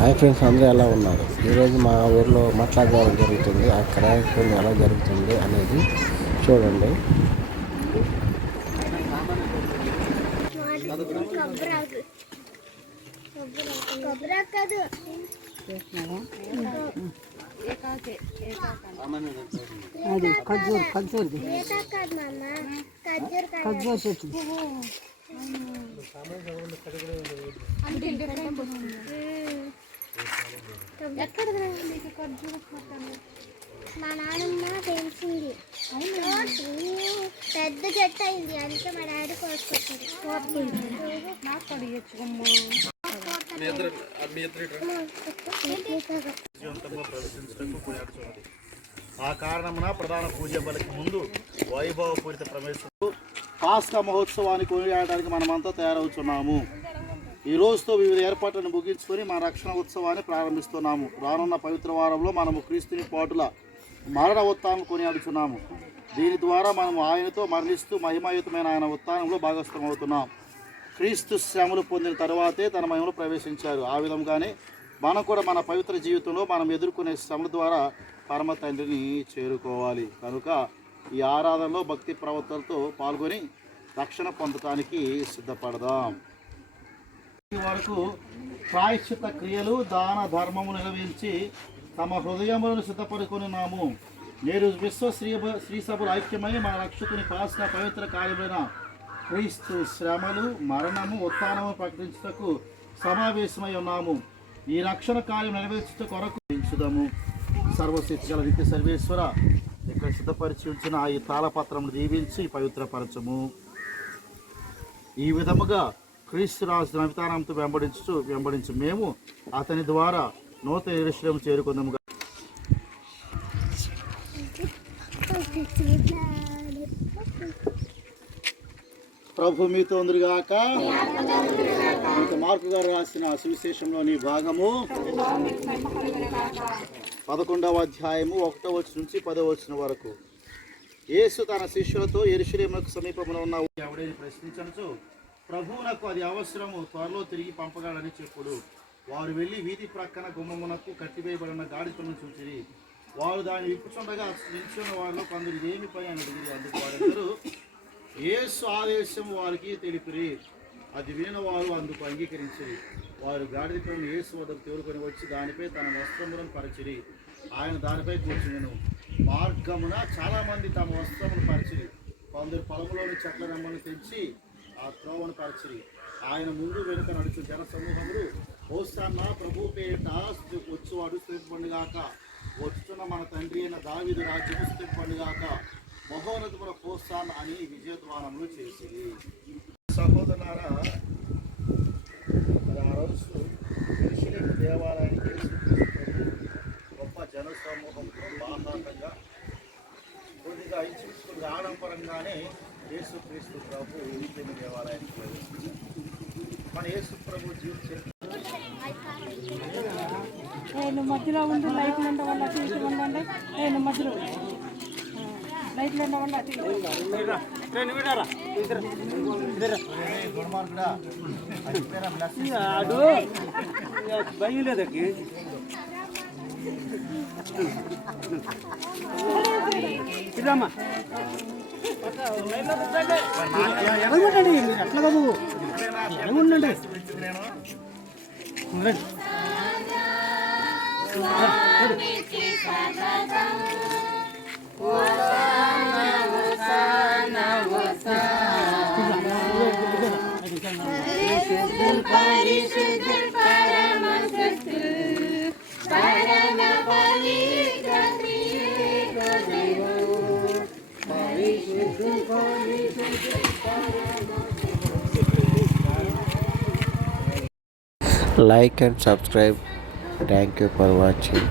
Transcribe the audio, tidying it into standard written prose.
Hi friends, అందరూ ఎలా ఉన్నారు? ఈరోజు మా ఊర్లో మట్లా ద్వారా జరుగుతుంది. ఆ కార్యక్రమం ఎలా జరుగుతుంది అనేది చూడండి. అది ఖర్జూర్ ఖర్జూర్ ఖర్జూర్ చెట్టు మా నాన్నమ్మ పెంచింది. పెద్ద చెట్టు అయింది. అంతే మా డాడీ కోసుకొచ్చాడు. ఆ కారణమున ప్రధాన పూజ బలికి ముందు వైభవపూరిత ప్రవేశము పాస్కా మహోత్సవాన్ని కొనియాడడానికి మనమంతా తయారవుతున్నాము. ఈ రోజుతో వివిధ ఏర్పాట్లను ముగించుకొని మన రక్షణ ఉత్సవాన్ని ప్రారంభిస్తున్నాము. రానున్న పవిత్ర వారంలో మనము క్రీస్తుని పాటుల మరణ ఉత్థానం కొనియాడుచున్నాము. దీని ద్వారా మనము ఆయనతో మరణిస్తూ మహిమాయుతమైన ఆయన ఉత్థానంలో భాగస్థమవుతున్నాం. క్రీస్తు శ్రమలు పొందిన తర్వాతే తన మహిమలో ప్రవేశించారు. ఆ విధంగానే మనం కూడా మన పవిత్ర జీవితంలో మనం ఎదుర్కొనే శ్రమల ద్వారా పరమ తండ్రిని చేరుకోవాలి. కనుక ఈ ఆరాధనలో భక్తి ప్రవర్తనతో పాల్గొని రక్షణ పొందటానికి సిద్ధపడదాం. ఈ వరకు ప్రాయశ్చిత్త క్రియలు దాన ధర్మము నిర్వహించి తమ హృదయములను సిద్ధపడుకున్నాము. నేడు శ్రీ సభలు ఐక్యమై మన రక్షకుని పాస్కా పవిత్ర కార్యమైన క్రీస్తు శ్రమలు మరణము ఉత్థానము ప్రకటించుటకు సమావేశమై ఉన్నాము. ఈ రక్షణ కార్యం నెరవేర్చుట కొరకు పెంచుదాము. సర్వశక్తి గల నిత్య సర్వేశ్వర, ఇక్కడ సిద్ధపరిచి ఉంచిన ఈ తాళపత్రమును దీవించి పవిత్రపరచము. ఈ విధముగా క్రీస్తు రాజును అవితానంతో వెంబడించు మేము అతని ద్వారా నూతన యెరూషలేము చేరుకుందాము. ప్రభు మీతో ఉందిగాక. మార్కు గారు రాసిన సువిశేషంలోని భాగము 11వ అధ్యాయము 1వ వచనం నుంచి 10వ వచనం వరకు. యేసు తన శిష్యులతో యెరూషలేమునకు సమీపంలో ఉన్న ఎవడని ప్రశ్నించనుచు, ప్రభువునకు అది అవసరము, త్వరలో తిరిగి పంపగాలని చెప్పుడు. వారు వెళ్ళి వీధి ప్రక్కన గుమ్మమునకు కట్టివేయబడిన గాడిదను చూసిరి. వారు దాన్ని విప్పుచుండగా నిల్చున్న వారిలో కొందరు ఏమిపై అని అడిగిరి. అందుకు వారందరూ యేసు ఆదేశం వారికి తెలిపిరి. అది వినిన వారు అందుకు అంగీకరించిరి. వారు గాడిద పిల్లను యేసు వద్దకు తోలుకొని వచ్చి దానిపై తన వస్త్రములను పరిచిరి. ఆయన దానిపై కూర్చునెను. మార్గమున చాలామంది తమ వస్త్రములు పరిచిరి. కొందరు పొలంలోని చెట్ల రెమ్మను తెచ్చి ఆ త్రోవను పరిచిరి. ఆయన ముందు వెనుక నడుచు జన సమూహములు, హోసన్నా, ప్రభు పేరిట వచ్చువాడు స్తుతింపబడుగాక, వచ్చుతున్న మన తండ్రి అయిన దావీదు రాజ్యము స్తుతింపబడుగాక, మహోన్నతమున హోసన్నా అని విజయధ్వానములు చేసిరి. సహోదరులారా, మరి ఆ రోజు యెరూషలేము దేవాలయానికి గొప్ప జన సమూహంతో బాహాటంగా కొద్దిగా ఇంచుమించుకుని ఆడంబరంగానే యేసుక్రీస్తు ప్రభు యెరూషలేము దేవాలయానికి ప్రవేశించారు. మన యేసు ప్రభు జీవితం మధ్యలో ఉంది. లైట్లు ఉండవల్ల అటు ఇటు ఉండండి. నేను మధ్యలో లైట్లు ఉండవల్ల అటు భయం లేదకి ఇదమ్మా ఎలాగుండండి, మీరు ఎట్లా బాబు ఎలాగుండండి. Like and subscribe. Thank you for watching.